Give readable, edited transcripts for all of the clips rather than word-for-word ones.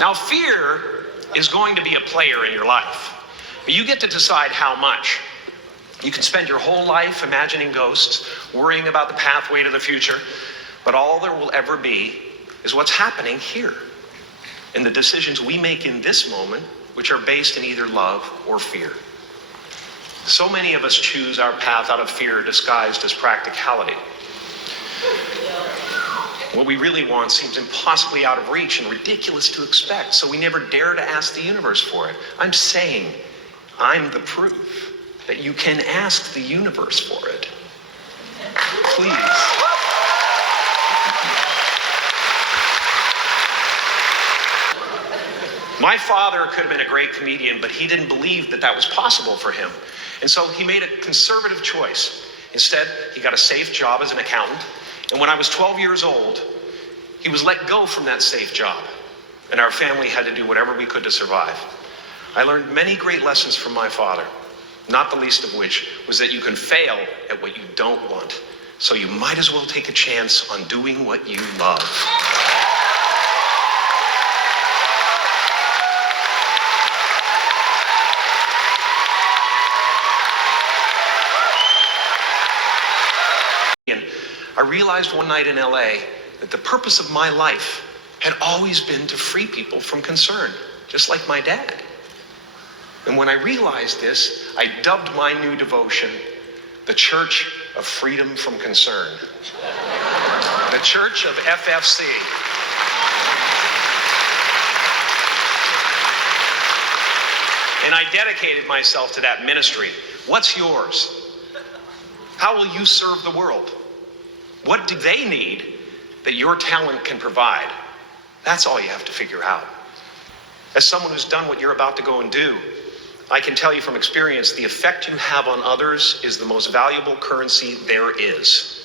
Now, fear is going to be a player in your life, but you get to decide how much. You can spend your whole life imagining ghosts, worrying about the pathway to the future, but all there will ever be is what's happening here, and the decisions we make in this moment, which are based in either love or fear. So many of us choose our path out of fear disguised as practicality. What we really want seems impossibly out of reach and ridiculous to expect, so we never dare to ask the universe for it. I'm saying I'm the proof that you can ask the universe for it. Please. My father could have been a great comedian, but he didn't believe that that was possible for him. And so he made a conservative choice. Instead, he got a safe job as an accountant. And when I was 12 years old, he was let go from that safe job. And our family had to do whatever we could to survive. I learned many great lessons from my father, not the least of which was that you can fail at what you don't want. So you might as well take a chance on doing what you love. I realized one night in LA that the purpose of my life had always been to free people from concern, just like my dad. And when I realized this, I dubbed my new devotion the Church of Freedom from Concern. The Church of FFC. And I dedicated myself to that ministry. What's yours? How will you serve the world? What do they need that your talent can provide? That's all you have to figure out. As someone who's done what you're about to go and do, I can tell you from experience, the effect you have on others is the most valuable currency there is.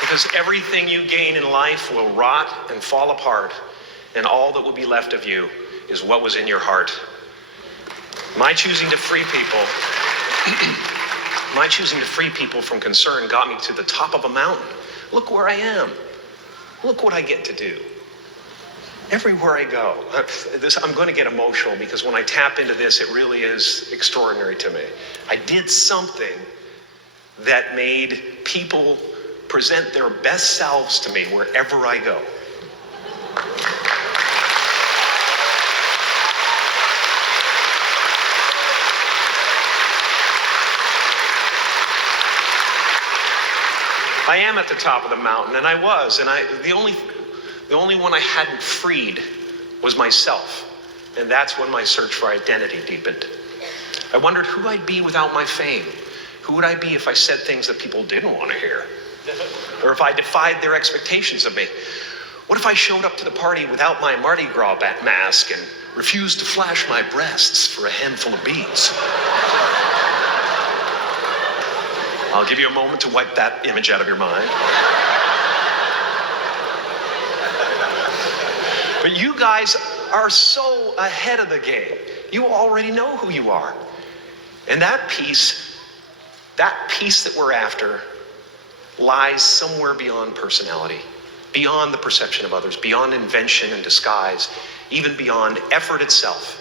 Because everything you gain in life will rot and fall apart, and all that will be left of you is what was in your heart. My choosing to free people from concern got me to the top of a mountain. Look where I am. Look what I get to do. Everywhere I go. I'm going to get emotional because when I tap into this, it really is extraordinary to me. I did something that made people present their best selves to me wherever I go. I am at the top of the mountain, and I was, and the only one I hadn't freed was myself, and that's when my search for identity deepened. I wondered who I'd be without my fame. Who would I be if I said things that people didn't want to hear? Or if I defied their expectations of me? What if I showed up to the party without my Mardi Gras mask and refused to flash my breasts for a handful of beads? I'll give you a moment to wipe that image out of your mind. But you guys are so ahead of the game. You already know who you are. And that peace that we're after lies somewhere beyond personality, beyond the perception of others, beyond invention and disguise, even beyond effort itself.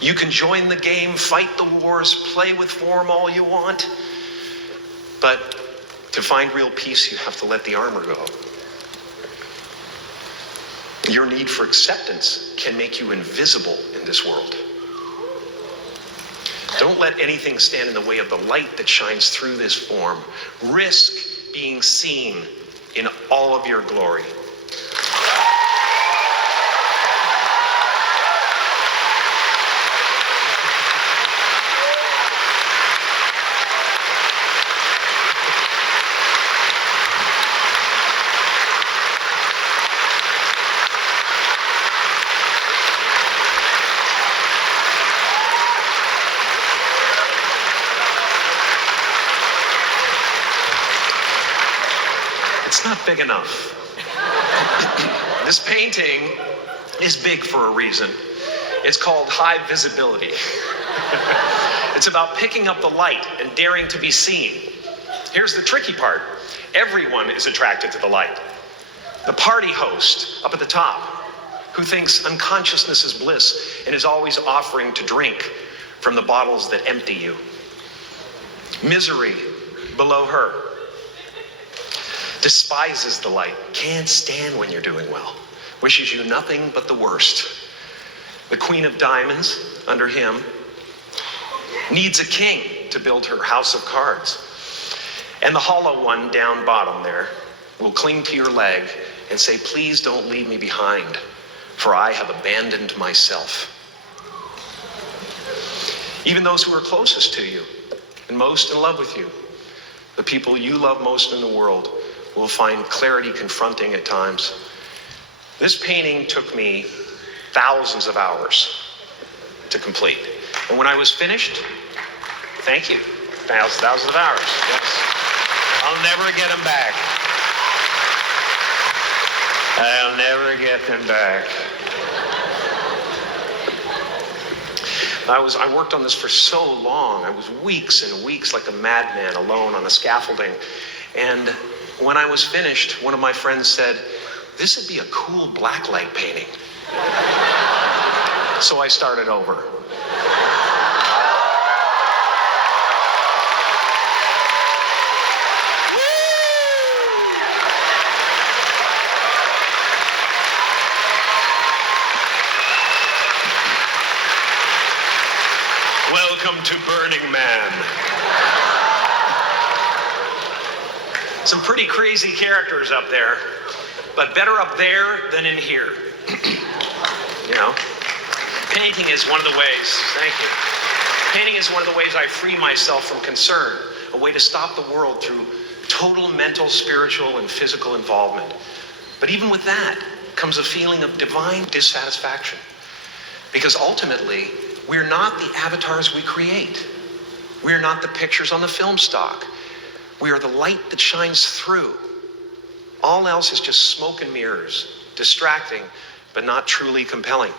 You can join the game, fight the wars, play with form all you want, but to find real peace, you have to let the armor go. Your need for acceptance can make you invisible in this world. Don't let anything stand in the way of the light that shines through this form. Risk being seen in all of your glory. It's not big enough. This painting is big for a reason. It's called high visibility. It's about picking up the light and daring to be seen. Here's the tricky part. Everyone is attracted to the light. The party host up at the top, who thinks unconsciousness is bliss and is always offering to drink from the bottles that empty you. Misery below her. Despises the light, can't stand when you're doing well, wishes you nothing but the worst. The Queen of Diamonds, under him, needs a king to build her house of cards. And the hollow one down bottom there will cling to your leg and say, please don't leave me behind, for I have abandoned myself. Even those who are closest to you and most in love with you, the people you love most in the world, will find clarity confronting at times. This painting took me thousands of hours to complete. And when I was finished, thank you, thousands of hours, yes. I'll never get them back. I'll never get them back. I worked on this for so long. I was weeks and weeks like a madman alone on a scaffolding. And when I was finished, one of my friends said, this would be a cool blacklight painting. So I started over. Welcome to Burning Man. Some pretty crazy characters up there, but better up there than in here. You know, painting is one of the ways, thank you. Painting is one of the ways I free myself from concern, a way to stop the world through total mental, spiritual, and physical involvement. But even with that comes a feeling of divine dissatisfaction, because ultimately, we're not the avatars we create. We're not the pictures on the film stock. We are the light that shines through. All else is just smoke and mirrors, distracting, but not truly compelling.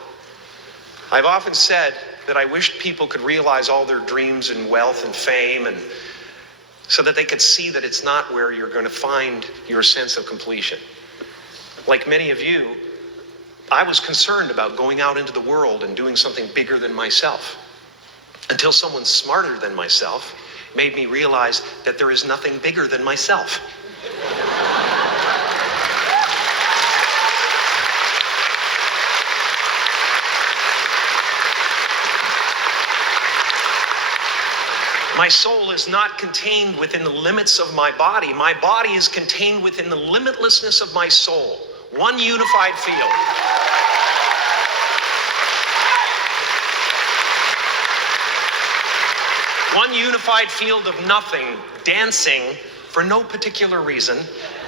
I've often said that I wished people could realize all their dreams and wealth and fame, and so that they could see that it's not where you're going to find your sense of completion. Like many of you, I was concerned about going out into the world and doing something bigger than myself, until someone smarter than myself made me realize that there is nothing bigger than myself. My soul is not contained within the limits of my body. My body is contained within the limitlessness of my soul. One unified field. One unified field of nothing, dancing for no particular reason,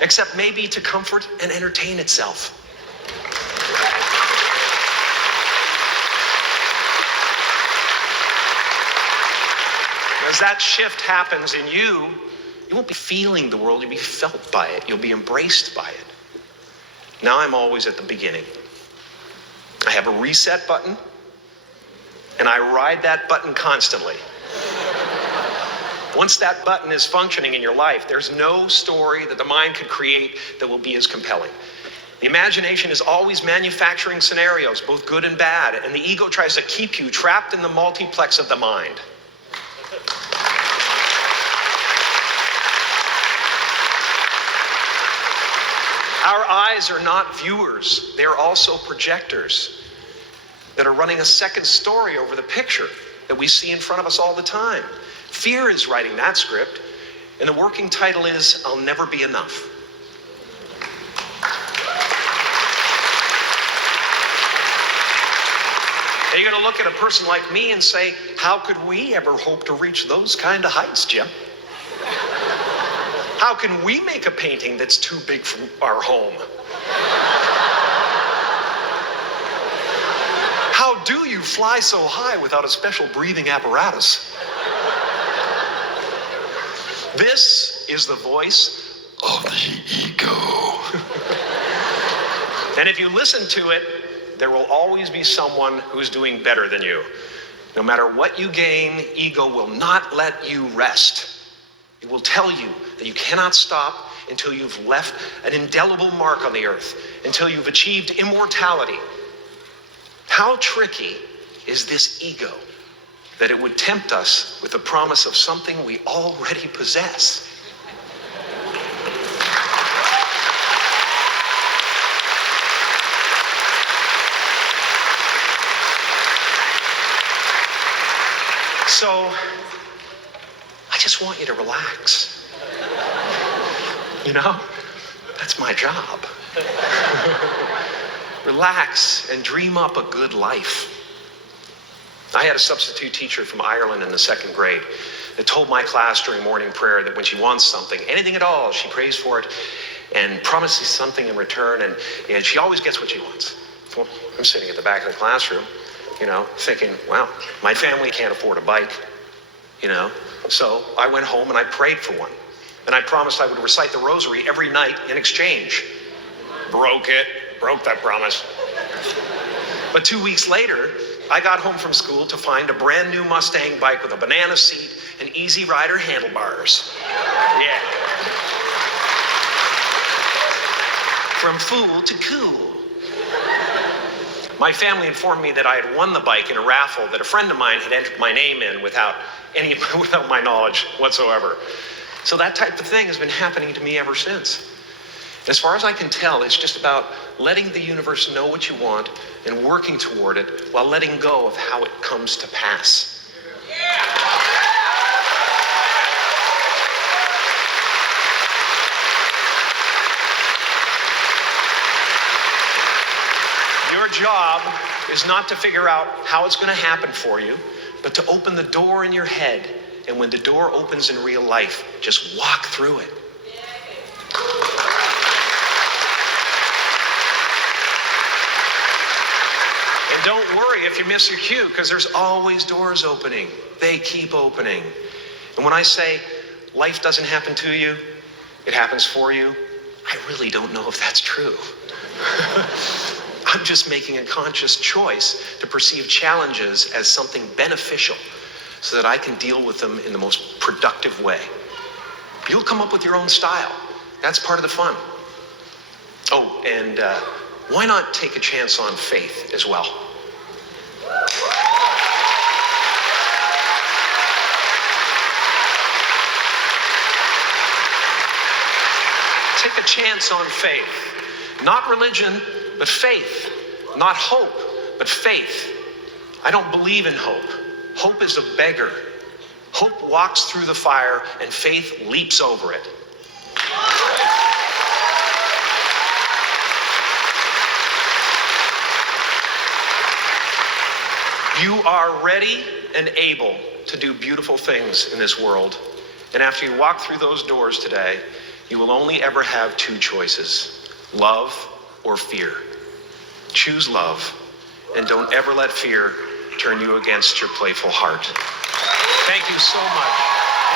except maybe to comfort and entertain itself. As that shift happens in you, you won't be feeling the world, you'll be felt by it, you'll be embraced by it. Now I'm always at the beginning. I have a reset button, and I ride that button constantly. Once that button is functioning in your life, there's no story that the mind could create that will be as compelling. The imagination is always manufacturing scenarios, both good and bad, and the ego tries to keep you trapped in the multi-plex of the mind. Our eyes are not viewers, they're also projectors that are running a second story over the picture that we see in front of us all the time. Fear is writing that script, and the working title is, I'll Never Be Enough. Now you're going to look at a person like me and say, how could we ever hope to reach those kind of heights, Jim? How can we make a painting that's too big for our home? How do you fly so high without a special breathing apparatus? This is the voice of the ego. And if you listen to it, there will always be someone who's doing better than you. No matter what you gain, ego will not let you rest. It will tell you that you cannot stop until you've left an indelible mark on the earth, until you've achieved immortality. How tricky is this ego that it would tempt us with the promise of something we already possess? So, I just want you to relax. You know, that's my job. Relax and dream up a good life. I had a substitute teacher from Ireland in the 2nd grade that told my class during morning prayer that when she wants something, anything at all, she prays for it and promises something in return, and she always gets what she wants. Well, I'm sitting at the back of the classroom, thinking, well, my family can't afford a bike, So I went home and I prayed for one. And I promised I would recite the rosary every night in exchange. Broke that promise. But 2 weeks later, I got home from school to find a brand new Mustang bike with a banana seat and easy rider handlebars. Yeah. From fool to cool. My family informed me that I had won the bike in a raffle that a friend of mine had entered my name in without my knowledge whatsoever. So that type of thing has been happening to me ever since. As far as I can tell, it's just about letting the universe know what you want and working toward it while letting go of how it comes to pass. Your job is not to figure out how it's going to happen for you, but to open the door in your head. And when the door opens in real life, just walk through it. And don't worry if you miss your cue, because there's always doors opening. They keep opening. And when I say life doesn't happen to you, it happens for you, I really don't know if that's true. I'm just making a conscious choice to perceive challenges as something beneficial so that I can deal with them in the most productive way. You'll come up with your own style. That's part of the fun. Oh, and why not take a chance on faith as well? Take a chance on faith. Not religion, but faith. Not hope, but faith. I don't believe in hope. Hope is a beggar. Hope walks through the fire and faith leaps over it. You are ready and able to do beautiful things in this world. And after you walk through those doors today, you will only ever have 2 choices: love or fear. Choose love, and don't ever let fear turn you against your playful heart. Thank you so much.